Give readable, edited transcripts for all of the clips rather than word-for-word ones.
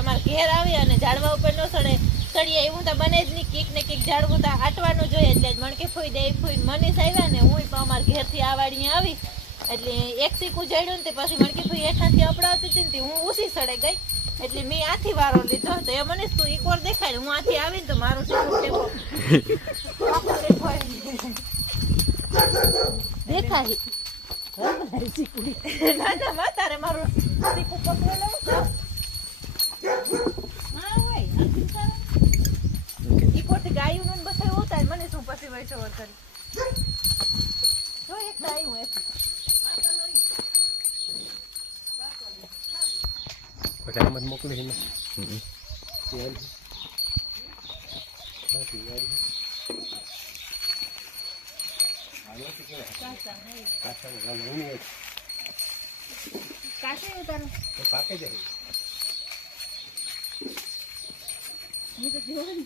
અમારે ઘેર આવી અને ઝાડવા ઉપર ન ચડીએ એવું તો બને જ નહીં. કીક ને કીક ઝાડવું તો આટવાનું જોઈએ. એટલે મણકી ફૂઈ દે ફૂઈ મનીષ આવ્યા ને હું અમારા ઘેરથી આ વાડીએ આવી એટલે એક સીકું જડ્યું ને પછી મણકી ફૂઈ હેઠાંથી અપડાવતી હતી ને હું ઊસી સડે ગઈ એટલે મેં આથી વારો લીધો તો એ મનીષ તું એક વાર દેખાય હું આથી આવીને તો મારું સીકું દેખાય ના ના માં તારે મારું સીકું પકડી લઉં ગાયું નું બસાય હોતા મને શું પછી વૈસો કરી તો એક ગાયું પચામત મોકલી છે કાશે ઉતારો પાકે જાય હું તો જીવન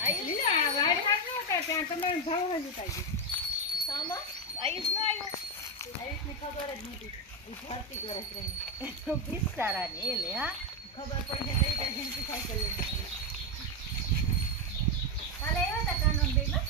આયુષ વાડી હાથ નહોતા ત્યાં તમે ભાવ હજુ કાઢી સામા આયુષ ન આવ્યો આયુષની ખબર જ નથી એ ભરતી કરે છે તો બિસ્સારા ને લે હા ખબર પડે કઈ કઈ જિંદગી સાયકલ લઈને કાલે આવ્યા હતા કાનૂન બેમાં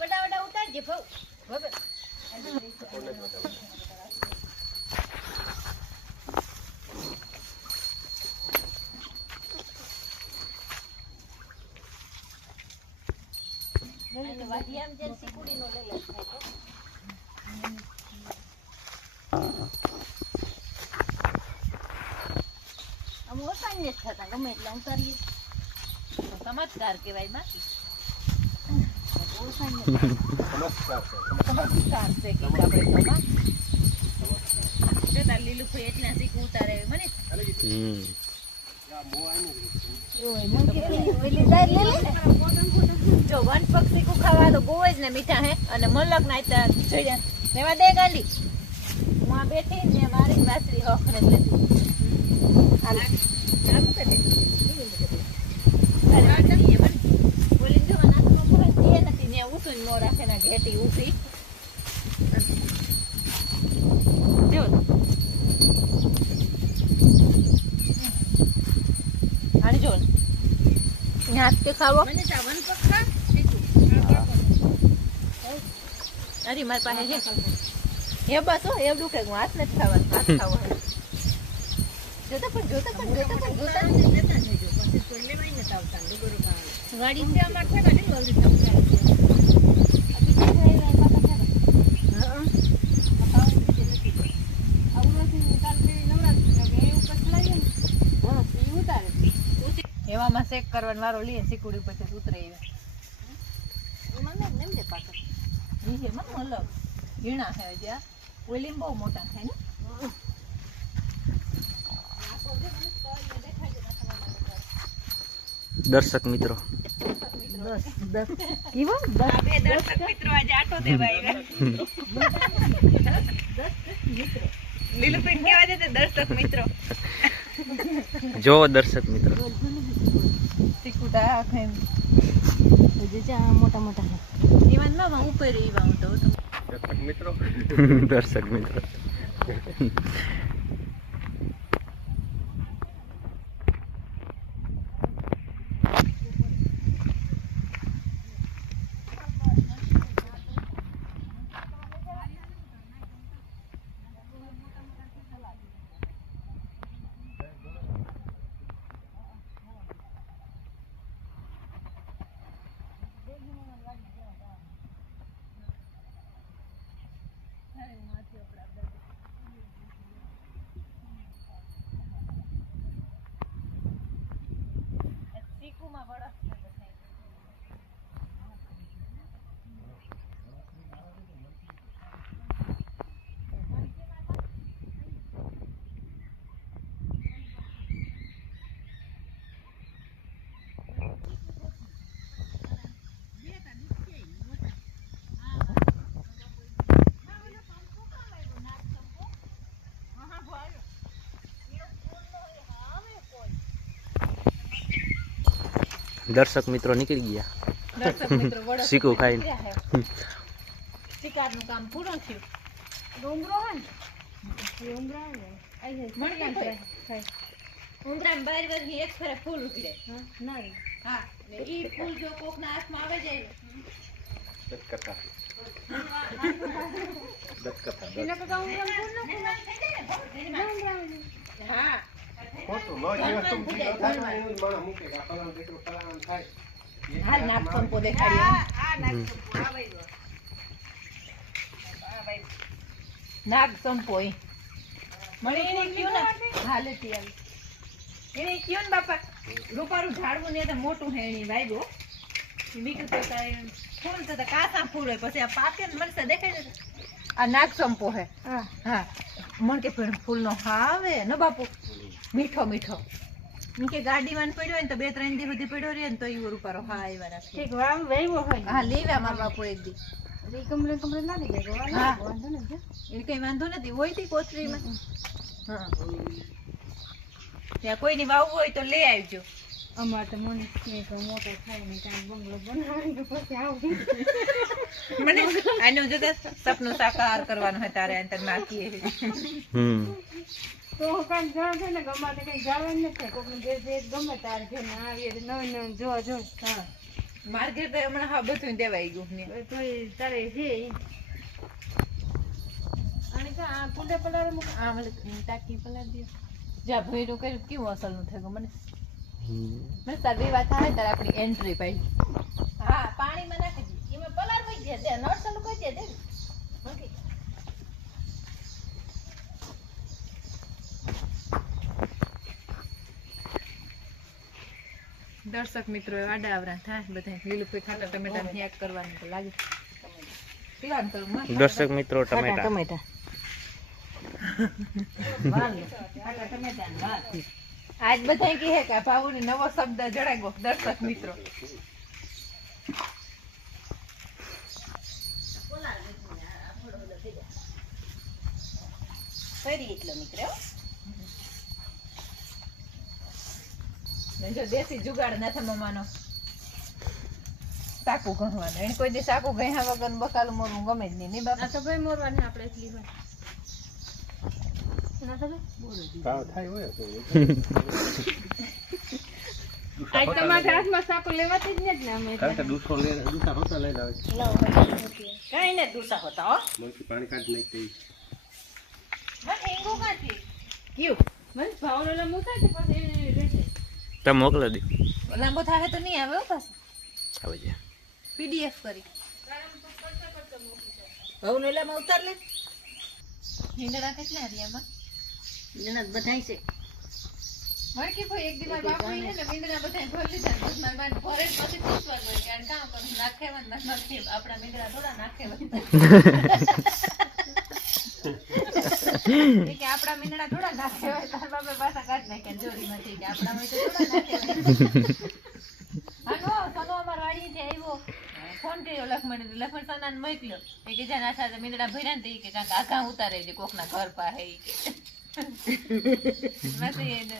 બડા ઉતારજે ભાવ બરાબર વાડિયામ જે સિકુડીનો લઈ લે આમ ઓસાઈને જ થતા ગમે એટલે ઉતારીએ ચમત્કાર કહેવાય બાકી લીલું એટલા શીખવું ઉતારે મને જો વન પક્ષી કુ ખાવા તો બહુ જ ને મીઠા હે અને મલક ના એમાં દે ગાંડી હું આ બેઠી ને મારી બાસરી હોખ ને નો રાખે ના ઘેટી ઉસી જો આને જો હાથ કે ખાવો મને ચાવન પક્કા અરે માર પાસે હે બસ હો એવડું કે હું હાથ નથી ખાવા હાથ ખાવો જોતા પણ દેતા જજો પછી કોઈ લેવાય ને તાવતા ડુગરો ગાડી છે અમાર છે ને જલ્દી સમજાય એવામાં શેક કરવાનો વારો લઈએ સિકુડી પછી ઉતરે એમાં એમ દે પાછળ બીજે મને અલગ ઝીણા છે જ્યાં ઓઈલીમ બહુ મોટા થાય ને દર્શક મિત્રો દર્શક મિત્રો આજે આટો દેવા લીલું પેન કેવા છે દર્શક મિત્રો જો દર્શક મિત્રો સિકુડા ખાઈ મોટા મોટા ઈવન માં ઉપર ઈવા હું તો દર્શક મિત્રો દર્શક મિત્રો દર્શક મિત્રો નીકળી ગયા. દર્શક મિત્રો વડો શીખું ખાઈને. નીકળ્યા હે. શિકારનું કામ પૂરું થયું. ઉંદરામાં બાર વાગે એક ફેરે ફૂલ ઉગડે. હા ને ઈ ફૂલ જો કોકના હાથમાં આવે જાય દત્તકથા હા ખોટું લો જે વસ્તુ જીવો થાય ને એનું જ માણસ મૂકે કે આ ફલાણું દીકરું ફલાણું થાય. હાલ નાક સંપો દેખાડ્યો નાગ સંપો ઈ મને એને કયો ને હાલે થી આવી એને કયો ને બાપા રૂપારું ઝાડવું ને તો મોટું હે એની વાગ્યો નીકળતો ફૂલ તો કાસા ફૂલ હોય પછી આ પાકે ને મને દેખાય ને આ નાગ સંપો હે હા મન કે પણ ફૂલ નો હાવે ન બાપુ મીઠો મીઠો કે ગાડીમાં પડ્યો હોય ને તો 2-3 દી સુધી પડ્યો રહે ને તો ઈ રૂપારો હા આવ્યા રાખે ઠીક વામ વેવો હોય હા લેવા માર બાપુ એક દી કમરે લાગી જાય વાંધો નથી એ કઈ વાંધો નથી હોય તી કોથળીમાં હા ત્યાં કોઈની વાવ હોય તો લઈ આવજો અમાર તો મને મોટો થાય ને કાંઈ બંગલો બનાવવાનો પછી આવું મને આનું જો સપનું સાકાર કરવાનું હોય તારે અંતર નાખીએ તો કાંઈ જાણ છે ને ગમાતે કઈ જવાનું નથી કોકનું જે ગમે તાર છે ને આવીએ નવીન જો હા માર્કેટ હમણાં હા બધું દેવાઈ ગયું ને તો તારે છે અને કા પુંડે પલાર મુક આ મને ટાકી પલાર દે જા ભઈરું કર્યું કેવું અસલનું થઈ ગયું મને તાર બે વાત થાય તાર આપણી એન્ટ્રી પડી હા પાણીમાં નાખી દી એમાં પલાર વઈ જાય દે નળ ચાલુ કરી દે ઓકે દર્શક મિત્રો આડા આવરા થાય બધા લીલું કોઈ ખાટા ટમેટા હેક કરવાનું તો લાગે પીવાનું કરું દર્શક મિત્રો ટમેટા ખાટા ટમેટા આજ બધા કહે કે ભાવુની નવો શબ્દ જણાવ્યો દર્શક મિત્રો ફરી એટલો નીકળ્યો જો દેશી જુગાડ નથી મમ્માનો સાકુ ગણવાનું એને કોઈ દી સાકુ ગયા વગર બકાલું મોરવું ગમે જ નહીં બાપા તો ભાઈ મોરવાને આપણે એટલી વાર ભાવ થાય હોય તો આજ તમારા હાથમાં સાકુ લેવાતી જ ને અમે કારણ કે દૂસરો દૂસા હોતા લઈને આવે કઈ ને દુસા હોતા હો મોટી પાણી કાઢ નહીં થઈ મને હેંગો કાથી ક્યું મને ભાવનો લંબો થાય તો પછી રહેશે તમે મોકલી દો. લાંબો થાય તો નહીં આવે પાછો આવે છે પીડીએફ કરી ભાવનો લંબો ઉતાર લે હિંદડા કેટલા હરિયામાં હિંદડા બધાય છે મરકી ભાઈ એક દિવસ બાપુઈ ને મીંદડા બધાય ભરી લીધા બસ માર માન ભરે પછી પૂછવાનું હોય કે કામ કરું નાખેવા ને નથી આપણા મીંદડા થોડા નાખેવા કે આપણા મીંદડા થોડા નાખેવા તાર બાપે પાછા કાઢ નાખે જોરીમાંથી કે આપણા માં તો થોડા નાખેવા હાલો સનો અમાર વાડીથી આવ્યો ફોન કર્યો લખમણ સનાને મોકલ્યો એ કે જાન આછા મીંદડા ભર્યા ને કે કાંક આઘા ઉતારે છે કોકના ઘર પાસે ઈ કે નથી એને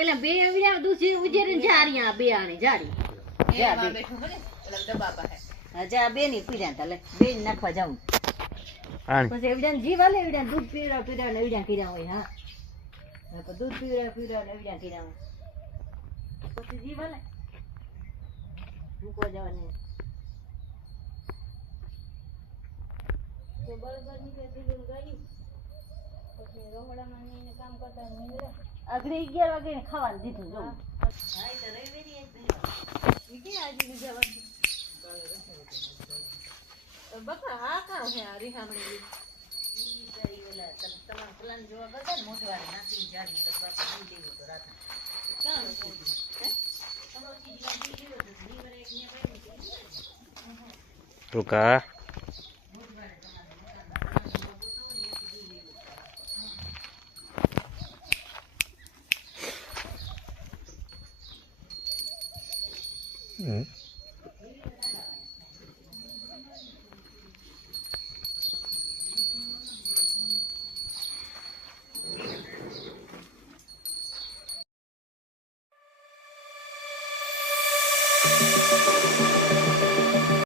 ઓલા બે એવડા દૂસરી ઉજેરીને જારિયા બે આણી જારી જા બે ની પીર્યા તા લે બે નાખવા જાઉં પછી એવડા જીવ આલે એવડા દૂધ પીરા ને એવડા કીરા હોય હા તો દૂધ પીરા ને એવડા કીરા હોય પછી જીવ આલે મૂકવા જવાની તો બળબર ની કે દીધું ગાડી પછી રોહડામાં ને કામ કરતા મીંદડા અગડી 11 વાગે ને ખાવાનું દીધું જો હા એ તો રેવેરી એક ઈ કે આજે ની જવાનું બકા આ કામ હે આ રીહામણી ઈ કરી ઓલા તમામ પ્લાન જોવા કરતા ને મોટવારે નાખી જાડી તો પાછા દી દેવું તો રાત કામ હે તમારો ચીજ લાગી ગયો તો દીવરે એક ને ભાઈ તો કા